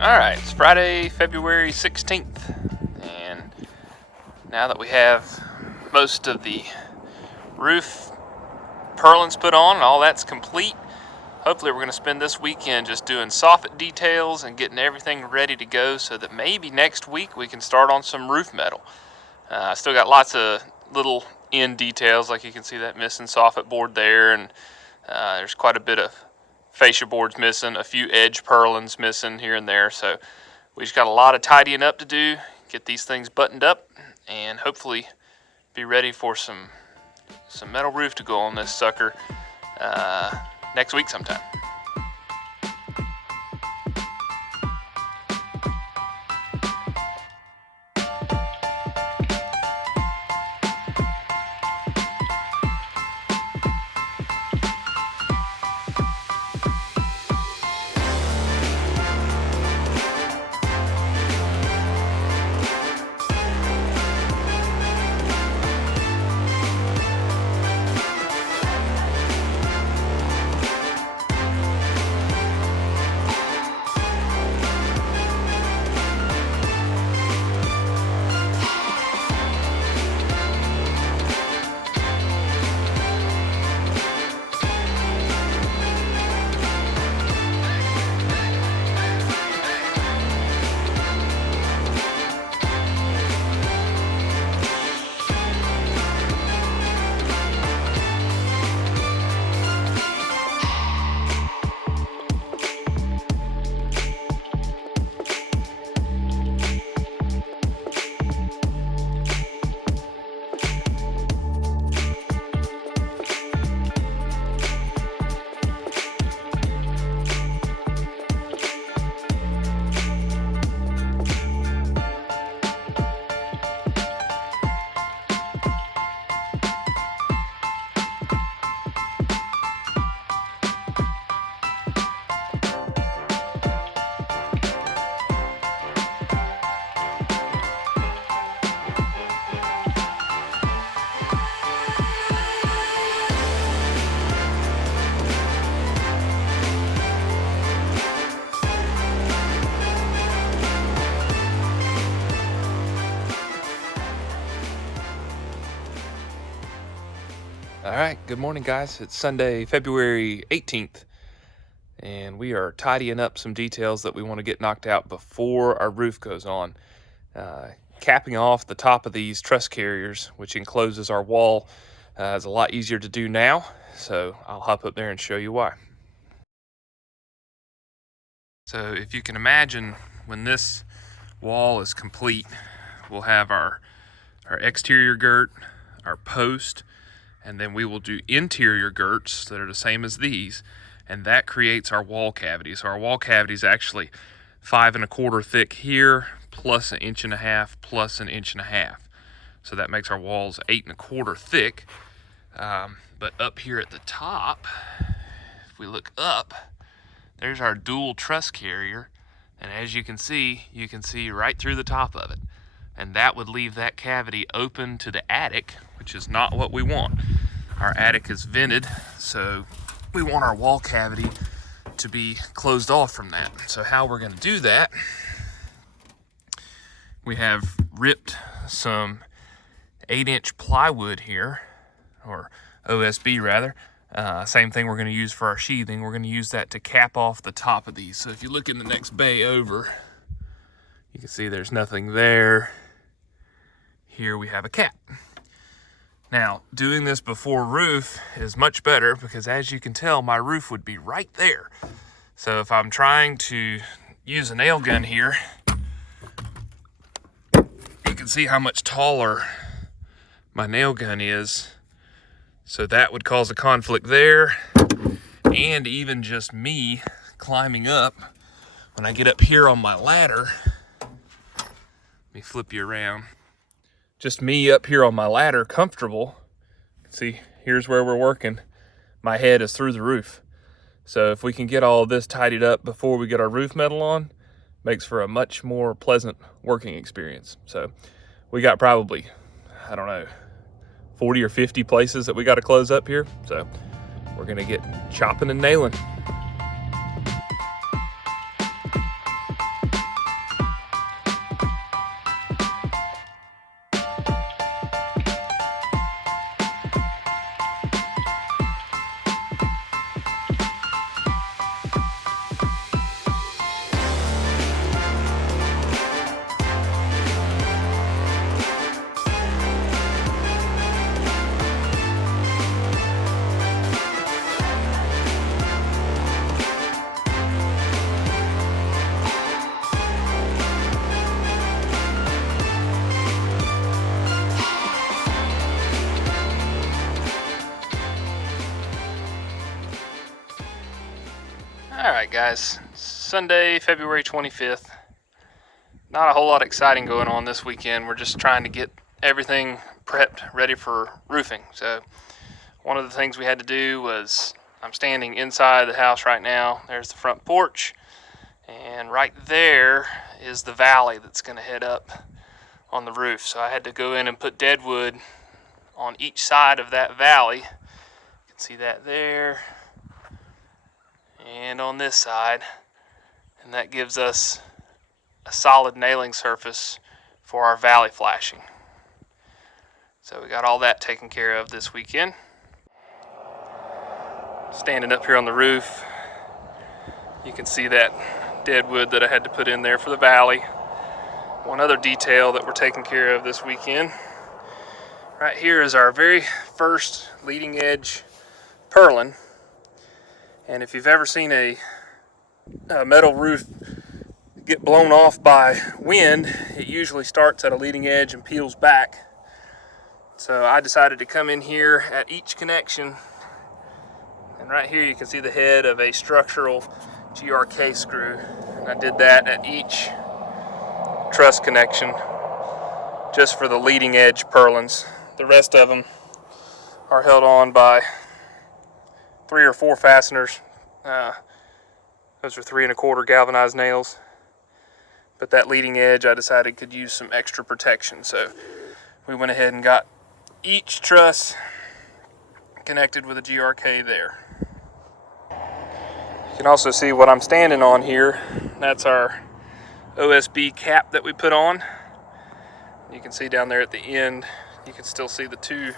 Alright, it's Friday, February 16th, and now that we have most of the roof purlins put on and all that's complete, hopefully we're going to spend this weekend just doing soffit details and getting everything ready to go so that maybe next week we can start on some roof metal. I still got lots of little end details, like you can see that missing soffit board there, and there's quite a bit of fascia boards missing, a few edge purlins missing here and there, so we just got a lot of tidying up to do, get these things buttoned up, and hopefully be ready for some metal roof to go on this sucker next week sometime. Alright, good morning guys. It's Sunday, February 18th, and we are tidying up some details that we want to get knocked out before our roof goes on. Capping off the top of these truss carriers, which encloses our wall, is a lot easier to do now, so I'll hop up there and show you why. So if you can imagine, when this wall is complete, we'll have our exterior girt, our post, and then we will do interior girts that are the same as these, and that creates our wall cavity. So our wall cavity is actually 5 1/4 thick here, plus 1.5 inches, plus 1.5 inches. So that makes our walls 8 1/4 thick. But up here at the top, if we look up, there's our dual truss carrier, and as you can see right through the top of it. And that would leave that cavity open to the attic, which is not what we want. Our attic is vented, so we want our wall cavity to be closed off from that. So how we're going to do that, we have ripped some 8-inch plywood here, or OSB rather. Same thing we're going to use for our sheathing. We're going to use that to cap off the top of these. So if you look in the next bay over, you can see there's nothing there. Here we have a cap. Now, doing this before roof is much better because, as you can tell, my roof would be right there. So if I'm trying to use a nail gun here, you can see how much taller my nail gun is. So that would cause a conflict there, and even just me climbing up, when I get up here on my ladder, let me flip you around. Just me up here on my ladder, comfortable. See, here's where we're working. My head is through the roof. So if we can get all of this tidied up before we get our roof metal on, makes for a much more pleasant working experience. So we got probably, I don't know, 40 or 50 places that we got to close up here. So we're gonna get chopping and nailing. Alright guys, Sunday, February 25th. Not a whole lot exciting going on this weekend. We're just trying to get everything prepped, ready for roofing. So one of the things we had to do was, I'm standing inside the house right now. There's the front porch, and right there is the valley that's going to head up on the roof. So I had to go in and put dead wood on each side of that valley. You can see that there, and on this side, and that gives us a solid nailing surface for our valley flashing. So we got all that taken care of this weekend. Standing up here on the roof, you can see that dead wood that I had to put in there for the valley. One other detail that we're taking care of this weekend, right here is our very first leading edge purlin. And if you've ever seen a metal roof get blown off by wind, it usually starts at a leading edge and peels back. So I decided to come in here at each connection, and right here you can see the head of a structural GRK screw, and I did that at each truss connection just for the leading edge purlins. The rest of them are held on by 3 or 4 fasteners. Those are 3 1/4 galvanized nails. But that leading edge I decided could use some extra protection. So we went ahead and got each truss connected with a GRK there. You can also see what I'm standing on here. That's our OSB cap that we put on. You can see down there at the end, you can still see the two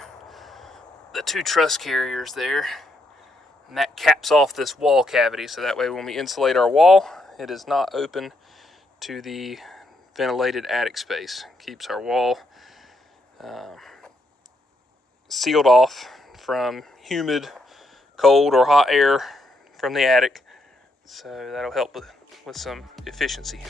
truss carriers there. And that caps off this wall cavity, so that way when we insulate our wall, it is not open to the ventilated attic space. Keeps our wall sealed off from humid, cold, or hot air from the attic. So that'll help with some efficiency.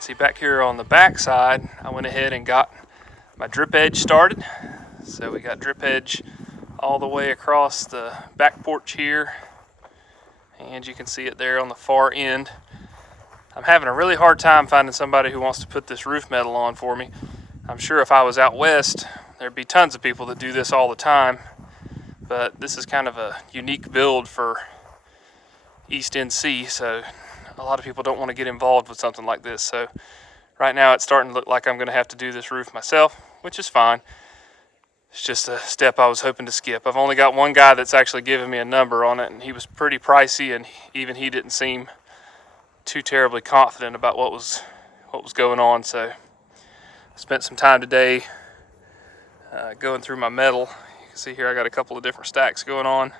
See, back here on the back side, I went ahead and got my drip edge started. So we got drip edge all the way across the back porch here, and you can see it there on the far end. I'm having a really hard time finding somebody who wants to put this roof metal on for me. I'm sure if I was out west, there'd be tons of people that do this all the time, but this is kind of a unique build for East NC, so a lot of people don't want to get involved with something like this. So right now it's starting to look like I'm going to have to do this roof myself, which is fine. It's just a step I was hoping to skip. I've only got one guy that's actually given me a number on it, and he was pretty pricey, and even he didn't seem too terribly confident about what was going on. So I spent some time today going through my metal. You can see here I got a couple of different stacks going on,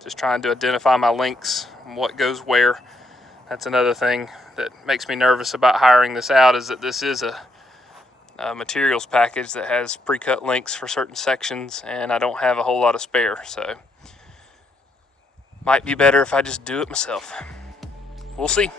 just trying to identify my links and what goes where. That's another thing that makes me nervous about hiring this out, is that this is a materials package that has pre-cut links for certain sections, and I don't have a whole lot of spare, so might be better if I just do it myself. We'll see.